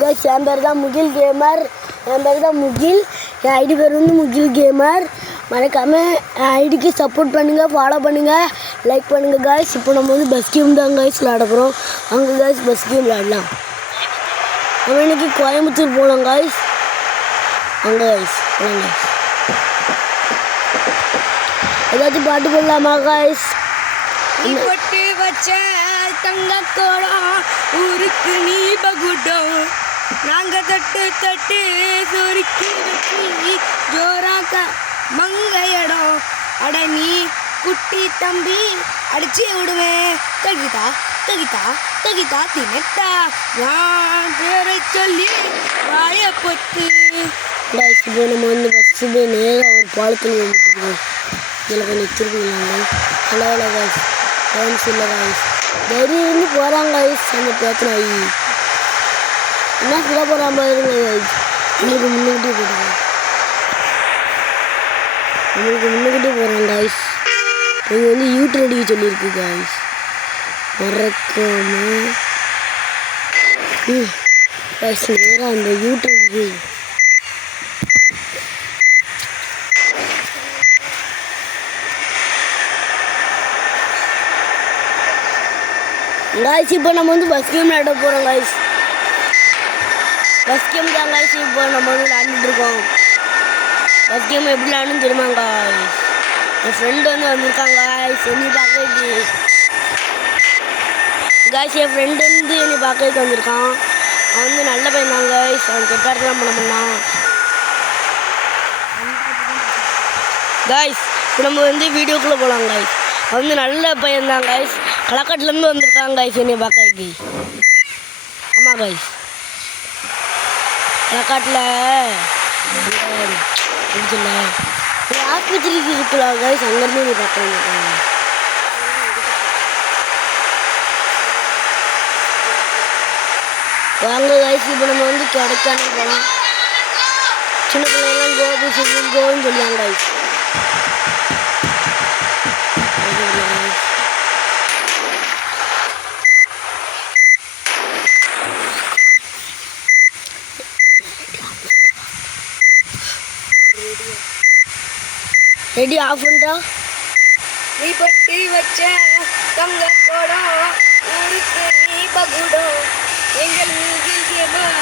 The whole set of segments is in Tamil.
guys, என் பேர் தான் முகில் கேமர். என் பேர் தான் முகில். என் ஐடி பேர் வந்து முகில் கேமர். மறக்காமல் என் ஐடிக்கு சப்போர்ட் பண்ணுங்கள், ஃபாலோ பண்ணுங்கள், லைக் பண்ணுங்கள் guys. இப்போ நம்ம வந்து பஸ் கேம் தான் guys விளையாட போகிறோம். அங்கே guys பஸ் கேம் விளையாடலாம். நம்ம இன்னைக்கு கோயம்புத்தூர் போகலாம் guys. அங்கே guys போகலாம் guys. ஏதாச்சும் பாட்டு போடலாமா guys? பொட்டு வச்ச தங்க கோடம் ஊருக்கு நீ பகுடம் நாங்க தட்டு தட்டு சுருக்கி வச்சு ஜோராக்க மங்கையடம் அட நீ குட்டி தம்பி அடிச்சு விடுவேன் தகிதா தகிதா தகிதா தினட்டா நான் பேரை சொல்லி வாய பொத்து இப்போ நம்ம வந்து பஸ்ஸு போய் நேராக ஒரு பாலத்தில் வந்துட்டுருக்கோம். இதில் கொஞ்சம் திருப்பிங்களாங்க. ஹலோ ஹலோ guys, டைம்ஸ் இல்லை guys. தைரியம் போகிறாங்க guys. அந்த பேத்தின என்ன சொல்ல போகிறான் பாருங்க guys. உங்களுக்கு முன்னுக்கிட்டே போகிறாங்க, நம்மளுக்கு முன்னுக்கிட்டே போகிறாங்க guys. இங்கே வந்து யூட்ரு அடிக்க சொல்லியிருக்கு guys. மறக்காம guys நேராக அந்த யூட்ரு அடிக்கு. guys இப்போ நம்ம வந்து பஸ் கேம் விளையாட போகிறோம் guys. பஸ் கேம் தான் guys இப்போ நம்ம வந்து விளையாண்டுட்டு இருக்கோம். பஸ் கேம் எப்படி விளையாடணும்னு தெரியுமா guys? என் ஃப்ரெண்டு வந்து வந்திருக்காங்க guys என்னை பார்க்கறதுக்கு. guys என் ஃப்ரெண்டு வந்து என்னை பார்க்கறதுக்கு வந்திருக்கான். அவன் வந்து நல்ல பையன் தான் guys. அவன் கெட்டார்லாம் பண்ண பண்ணான் guys. இப்போ நம்ம வந்து வீடியோக்குள்ளே போகலாம் guys. அவன் வந்து நல்ல பையன் தான் guys. களக்காட்டிலேருந்து வந்திருக்காங்க guys என்னை பார்க்கறதுக்கு. ஆமாம் guys, களக்காட்டில் இருக்குல்ல ஒரு ஆஸ்பத்திரி இருக்கலாம் guys, அங்கேருந்து என்னை பார்க்க வந்திருக்காங்க. வாங்க guys இப்போ நம்ம வந்து கொடைக்கானல் போகலாம். சின்ன பிள்ளைங்களாம் கோபி சிவன் கோன்னு சொல்லுவாங்க guys. ரெடி ஆஃப் பண்ணிட்டா? நீ பட்டி வச்ச தங்க கோடம் ஊருக்கு நீ பகுடம் எங்கள் மூகில் கேமர்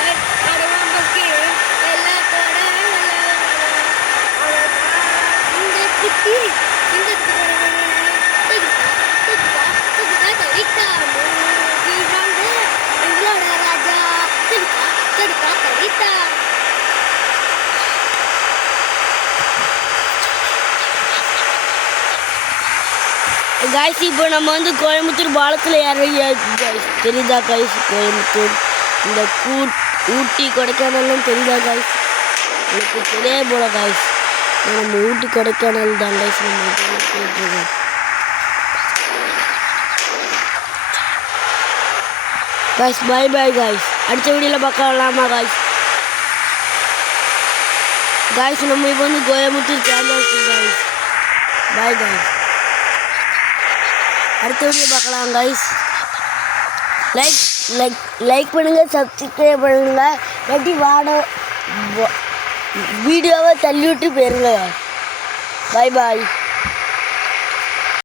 அடவாம் பக்கே எல்லா கோட இந்த குட்டி இந்த தரிக்கா மூகில் வாங்க எங்களோட ராஜா தரிக்கா தரிக்கா தரிக்கா. guys இப்போ நம்ம வந்து கோயம்புத்தூர் பாலத்தில் ஏறியாச்சு guys. தெரியுதா guys? கோயம்புத்தூர் இந்த ஊட்டி கொடைக்கானல்லாம் தெரியுதா guys? எனக்கு தெரிய போல guys. நம்ம ஊட்டி கொடைக்கானல் தான் guys நம்ம போயிட்டுருக்கோம். guys bye bye guys. அடுத்த வீடியோவில் பார்க்கலாமா guys? guys நம்ம இப்போ வந்து கோயம்புத்தூர் சேர்ந்தாச்சு guys. bye guys. அடுத்த வீடியோ பார்க்கலாம் guys. லைக் பண்ணுங்கள், சப்ஸ்கிரைப் பண்ணுங்கள். இல்லாட்டி வீடியோவை தள்ளி விட்டு போயிருங்க. பாய் பாய்.